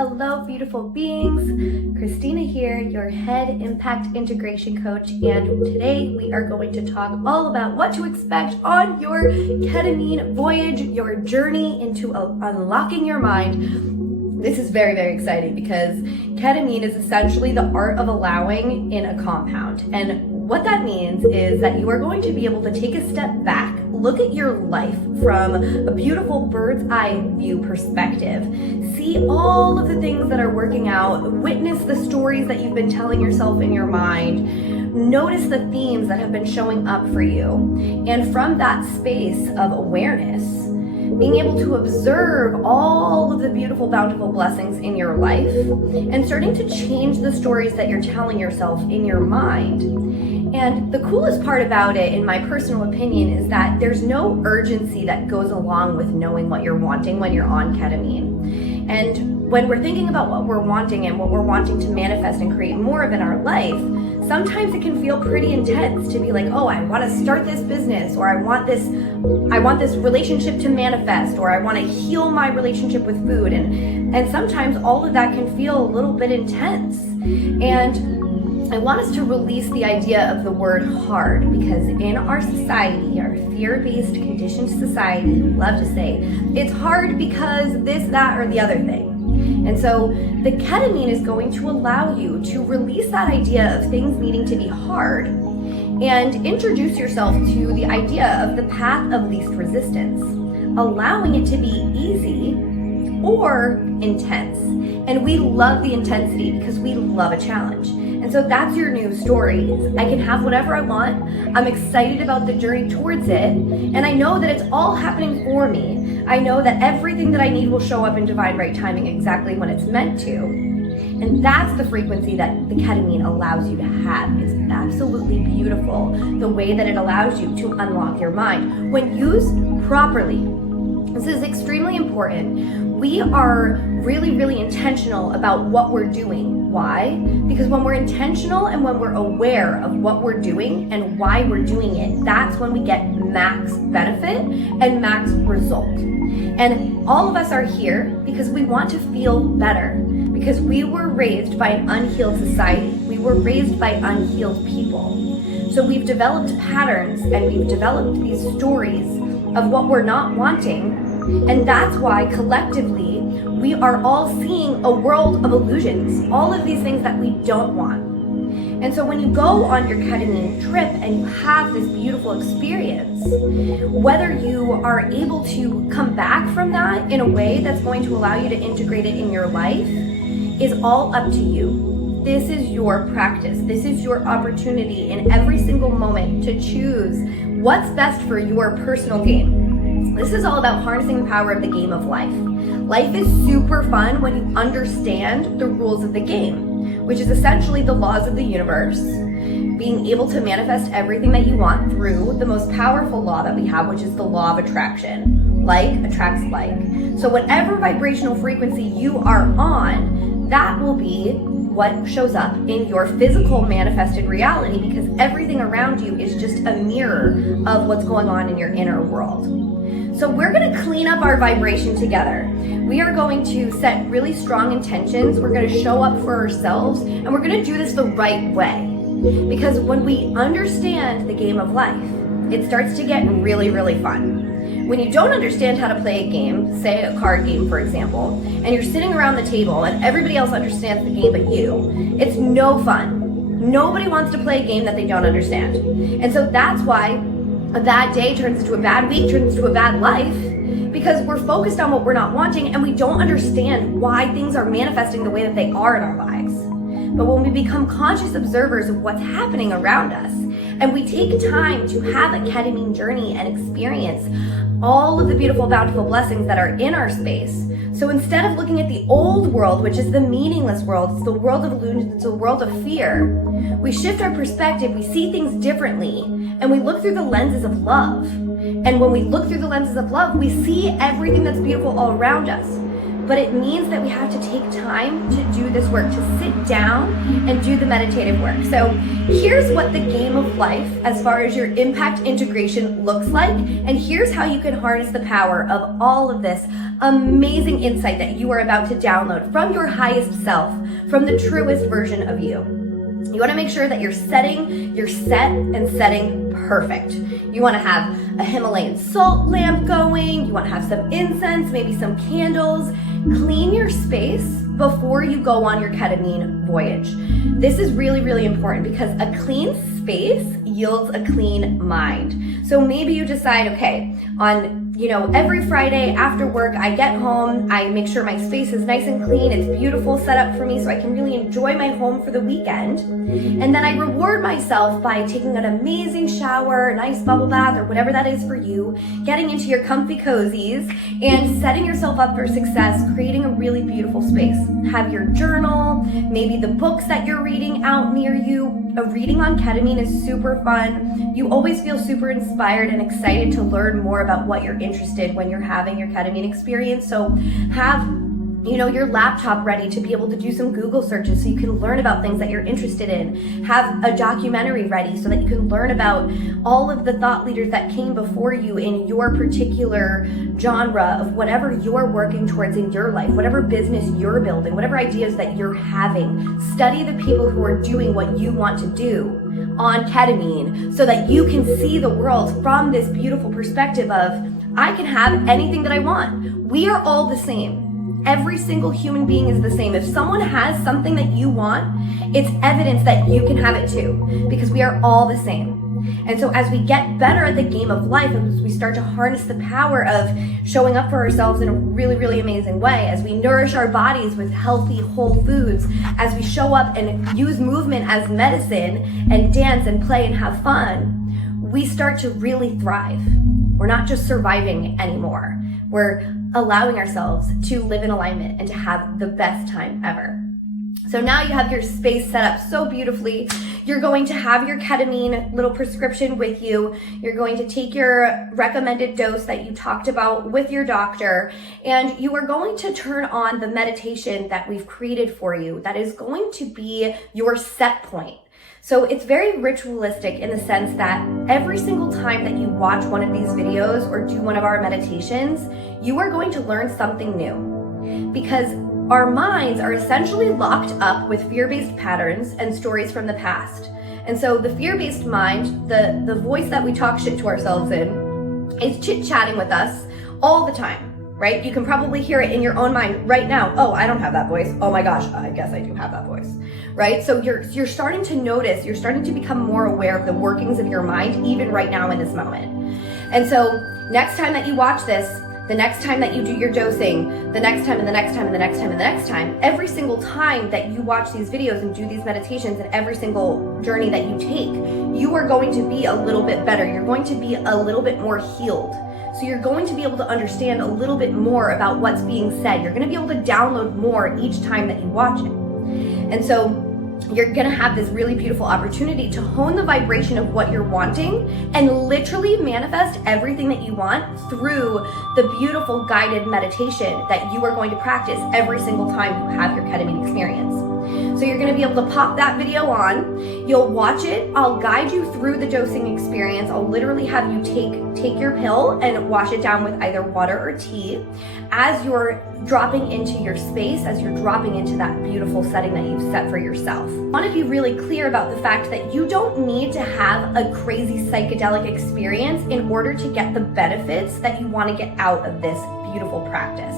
Hello, beautiful beings. Christina here, your head impact integration coach, and today we are going to talk all about what to expect on your ketamine voyage, your journey into unlocking your mind. This is very, very exciting because ketamine is essentially the art of allowing in a compound. And what that means is that you are going to be able to take a step back, look at your life from a beautiful bird's eye view perspective, see all of the things that are working out, witness the stories that you've been telling yourself in your mind, notice the themes that have been showing up for you. And from that space of awareness, being able to observe all of the beautiful, bountiful blessings in your life and starting to change the stories that you're telling yourself in your mind. And the coolest part about it, in my personal opinion, is that there's no urgency that goes along with knowing what you're wanting when you're on ketamine. And when we're thinking about what we're wanting and what we're wanting to manifest and create more of in our life, sometimes it can feel pretty intense to be like, oh, I want to start this business, or I want this relationship to manifest, or I want to heal my relationship with food. And sometimes all of that can feel a little bit intense. And I want us to release the idea of the word hard, because in our society, our fear-based, conditioned society, we love to say, it's hard because this, that, or the other thing. And so the ketamine is going to allow you to release that idea of things needing to be hard and introduce yourself to the idea of the path of least resistance, allowing it to be easy or intense. And we love the intensity because we love a challenge. And so that's your new story. I can have whatever I want. I'm excited about the journey towards it. And I know that it's all happening for me. I know that everything that I need will show up in divine right timing exactly when it's meant to. And that's the frequency that the ketamine allows you to have. It's absolutely beautiful, the way that it allows you to unlock your mind. When used properly, this is extremely important. We are really, really intentional about what we're doing. Why? Because when we're intentional and when we're aware of what we're doing and why we're doing it, that's when we get max benefit and max result. And all of us are here because we want to feel better, because we were raised by an unhealed society. We were raised by unhealed people. So we've developed patterns and we've developed these stories of what we're not wanting. And that's why collectively, we are all seeing a world of illusions, all of these things that we don't want. And so when you go on your ketamine trip and you have this beautiful experience, whether you are able to come back from that in a way that's going to allow you to integrate it in your life is all up to you. This is your practice. This is your opportunity in every single moment to choose what's best for your personal game. This is all about harnessing the power of the game of life. Life is super fun when you understand the rules of the game, which is essentially the laws of the universe, being able to manifest everything that you want through the most powerful law that we have, which is the law of attraction. Like attracts like. So whatever vibrational frequency you are on, that will be what shows up in your physical manifested reality, because everything around you is just a mirror of what's going on in your inner world. So we're going to clean up our vibration together. We are going to set really strong intentions. We're going to show up for ourselves, and we're going to do this the right way. Because when we understand the game of life, it starts to get really, really fun. When you don't understand how to play a game, say a card game, for example, and you're sitting around the table and everybody else understands the game but you, it's no fun. Nobody wants to play a game that they don't understand. And so that's why a bad day turns into a bad week, turns into a bad life, because we're focused on what we're not wanting and we don't understand why things are manifesting the way that they are in our lives. But when we become conscious observers of what's happening around us, and we take time to have a ketamine journey and experience all of the beautiful, bountiful blessings that are in our space. So instead of looking at the old world, which is the meaningless world, it's the world of illusions, it's the world of fear, we shift our perspective, we see things differently, and we look through the lenses of love. And when we look through the lenses of love, we see everything that's beautiful all around us. but it means that we have to take time to do this work, to sit down and do the meditative work. So here's what the game of life, as far as your impact integration, looks like, and here's how you can harness the power of all of this amazing insight that you are about to download from your highest self, from the truest version of you. You want to make sure that you're set and setting perfect. You want to have a Himalayan salt lamp going. You want to have some incense, maybe some candles. Clean your space before you go on your ketamine voyage. This is really, really important because a clean space yields a clean mind. So maybe you decide, okay, on every Friday after work, I get home, I make sure my space is nice and clean, it's beautiful set up for me so I can really enjoy my home for the weekend. And then I reward myself by taking an amazing shower, a nice bubble bath, or whatever that is for you, getting into your comfy cozies, and setting yourself up for success, creating a really beautiful space. Have your journal, maybe the books that you're reading out near you. A reading on ketamine is super fun. You always feel super inspired and excited to learn more about what you're interested when you're having your ketamine experience. So have your laptop ready to be able to do some Google searches so you can learn about things that you're interested in. Have a documentary ready so that you can learn about all of the thought leaders that came before you in your particular genre of whatever you're working towards in your life, whatever business you're building, whatever ideas that you're having. Study the people who are doing what you want to do on ketamine so that you can see the world from this beautiful perspective of, I can have anything that I want. We are all the same. Every single human being is the same. If someone has something that you want, it's evidence that you can have it too, because we are all the same. And so as we get better at the game of life, as we start to harness the power of showing up for ourselves in a really, really amazing way, as we nourish our bodies with healthy, whole foods, as we show up and use movement as medicine and dance and play and have fun, we start to really thrive. We're not just surviving anymore. We're allowing ourselves to live in alignment and to have the best time ever. So now you have your space set up so beautifully. You're going to have your ketamine little prescription with you. You're going to take your recommended dose that you talked about with your doctor, and you are going to turn on the meditation that we've created for you that is going to be your set point. So it's very ritualistic in the sense that every single time that you watch one of these videos or do one of our meditations, you are going to learn something new, because our minds are essentially locked up with fear-based patterns and stories from the past. And so the fear-based mind, the voice that we talk shit to ourselves in, is chit-chatting with us all the time. Right? You can probably hear it in your own mind right now. Oh, I don't have that voice. Oh my gosh, I guess I do have that voice. Right? So you're starting to notice, you're starting to become more aware of the workings of your mind, even right now in this moment. And so next time that you watch this, the next time that you do your dosing, the next time and the next time and the next time and the next time, every single time that you watch these videos and do these meditations, and every single journey that you take, you are going to be a little bit better. You're going to be a little bit more healed. So you're going to be able to understand a little bit more about what's being said. You're going to be able to download more each time that you watch it. And so you're going to have this really beautiful opportunity to hone the vibration of what you're wanting and literally manifest everything that you want through the beautiful guided meditation that you are going to practice every single time you have your ketamine experience. So you're going to be able to pop that video on, you'll watch it, I'll guide you through the dosing experience. I'll literally have you take your pill and wash it down with either water or tea as you're dropping into your space, as you're dropping into that beautiful setting that you've set for yourself. I want to be really clear about the fact that you don't need to have a crazy psychedelic experience in order to get the benefits that you want to get out of this beautiful practice.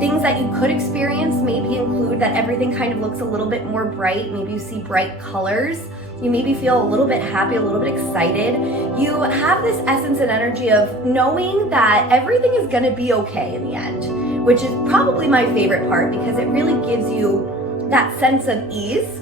Things that you could experience maybe include that everything kind of looks a little bit more bright. Maybe you see bright colors. You maybe feel a little bit happy, a little bit excited. You have this essence and energy of knowing that everything is going to be okay in the end, which is probably my favorite part because it really gives you that sense of ease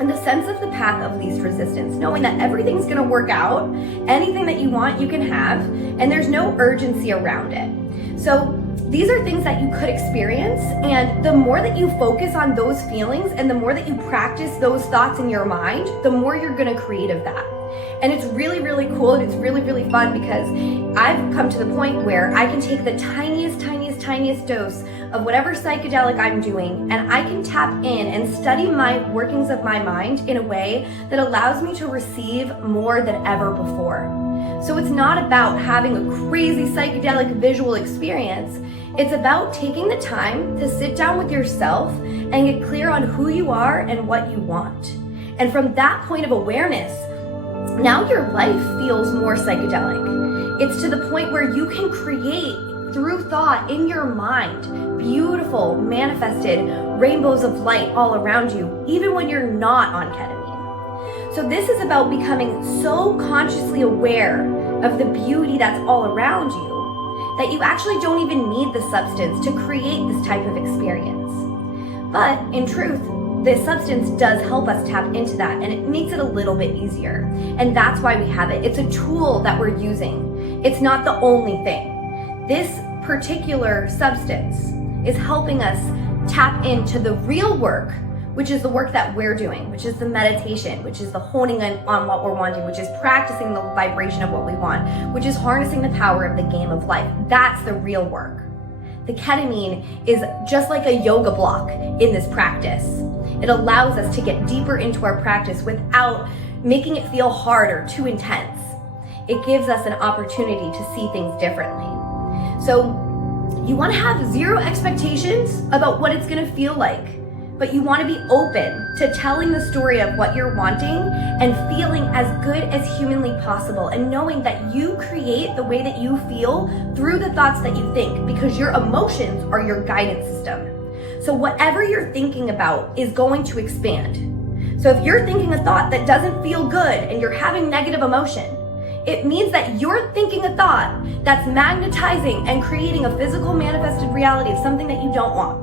and the sense of the path of least resistance, knowing that everything's going to work out. Anything that you want, you can have, and there's no urgency around it. So these are things that you could experience, and the more that you focus on those feelings and the more that you practice those thoughts in your mind, the more you're going to create of that. And it's really, really cool, and it's really, really fun because I've come to the point where I can take the tiniest dose of whatever psychedelic I'm doing, and I can tap in and study my workings of my mind in a way that allows me to receive more than ever before. So it's not about having a crazy psychedelic visual experience. It's about taking the time to sit down with yourself and get clear on who you are and what you want. And from that point of awareness, now your life feels more psychedelic. It's to the point where you can create through thought in your mind beautiful manifested rainbows of light all around you, even when you're not on ketamine. So this is about becoming so consciously aware of the beauty that's all around you that you actually don't even need the substance to create this type of experience. But in truth, this substance does help us tap into that, and it makes it a little bit easier. And that's why we have it. It's a tool that we're using. It's not the only thing. This particular substance is helping us tap into the real work, which is the work that we're doing, which is the meditation, which is the honing on what we're wanting, which is practicing the vibration of what we want, which is harnessing the power of the game of life. That's the real work. The ketamine is just like a yoga block in this practice. It allows us to get deeper into our practice without making it feel hard or too intense. It gives us an opportunity to see things differently. So you want to have zero expectations about what it's going to feel like, but you want to be open to telling the story of what you're wanting and feeling as good as humanly possible, and knowing that you create the way that you feel through the thoughts that you think, because your emotions are your guidance system. So whatever you're thinking about is going to expand. So if you're thinking a thought that doesn't feel good and you're having negative emotion, it means that you're thinking a thought that's magnetizing and creating a physical manifested reality of something that you don't want.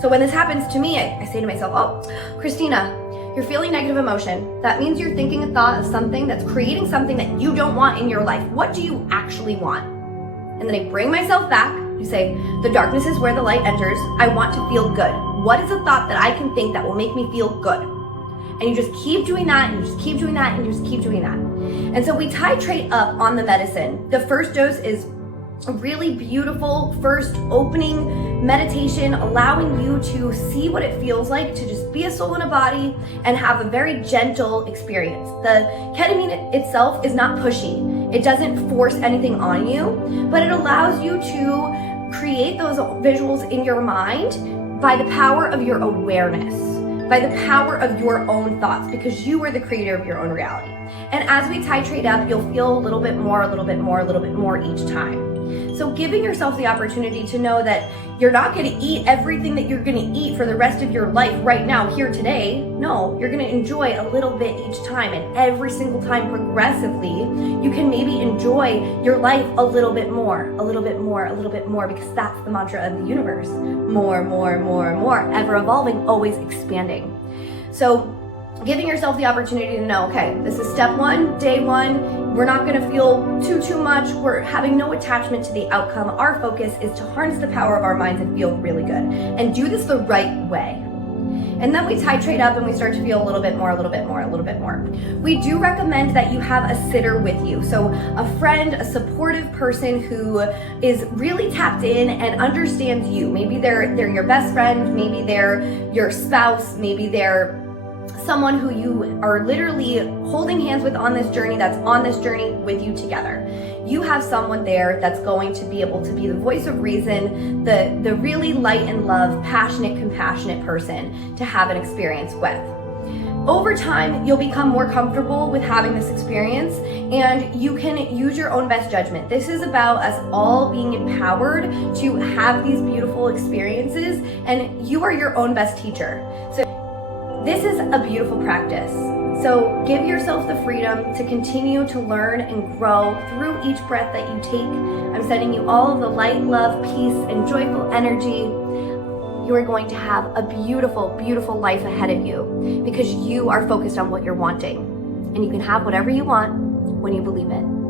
So when this happens to me, I say to myself, oh, Christina, you're feeling negative emotion. That means you're thinking a thought of something that's creating something that you don't want in your life. What do you actually want? And then I bring myself back. You say, the darkness is where the light enters. I want to feel good. What is a thought that I can think that will make me feel good? And you just keep doing that, and you just keep doing that, and you just keep doing that. And so we titrate up on the medicine. The first dose is a really beautiful first opening meditation, allowing you to see what it feels like to just be a soul in a body and have a very gentle experience. The ketamine itself is not pushy. It doesn't force anything on you, but it allows you to create those visuals in your mind by the power of your awareness, by the power of your own thoughts, because you are the creator of your own reality. And as we titrate up, you'll feel a little bit more, a little bit more, a little bit more each time. So giving yourself the opportunity to know that you're not going to eat everything that you're going to eat for the rest of your life right now, here today. No, you're going to enjoy a little bit each time, and every single time progressively, you can maybe enjoy your life a little bit more, a little bit more, a little bit more, because that's the mantra of the universe. More, more, more, more, ever evolving, always expanding. So giving yourself the opportunity to know, okay, this is step one, day one. We're not going to feel too much. We're having no attachment to the outcome. Our focus is to harness the power of our minds and feel really good, and do this the right way. And then we titrate up and we start to feel a little bit more, a little bit more, a little bit more. We do recommend that you have a sitter with you. So a friend, a supportive person who is really tapped in and understands you. Maybe they're your best friend, maybe they're your spouse, maybe they're someone who you are literally holding hands with on this journey, that's on this journey with you together. You have someone there that's going to be able to be the voice of reason, the really light and love, passionate, compassionate person to have an experience with. Over time, you'll become more comfortable with having this experience, and you can use your own best judgment. This is about us all being empowered to have these beautiful experiences, and you are your own best teacher. So this is a beautiful practice. So give yourself the freedom to continue to learn and grow through each breath that you take. I'm sending you all of the light, love, peace, and joyful energy. You are going to have a beautiful, beautiful life ahead of you, because you are focused on what you're wanting. And you can have whatever you want when you believe it.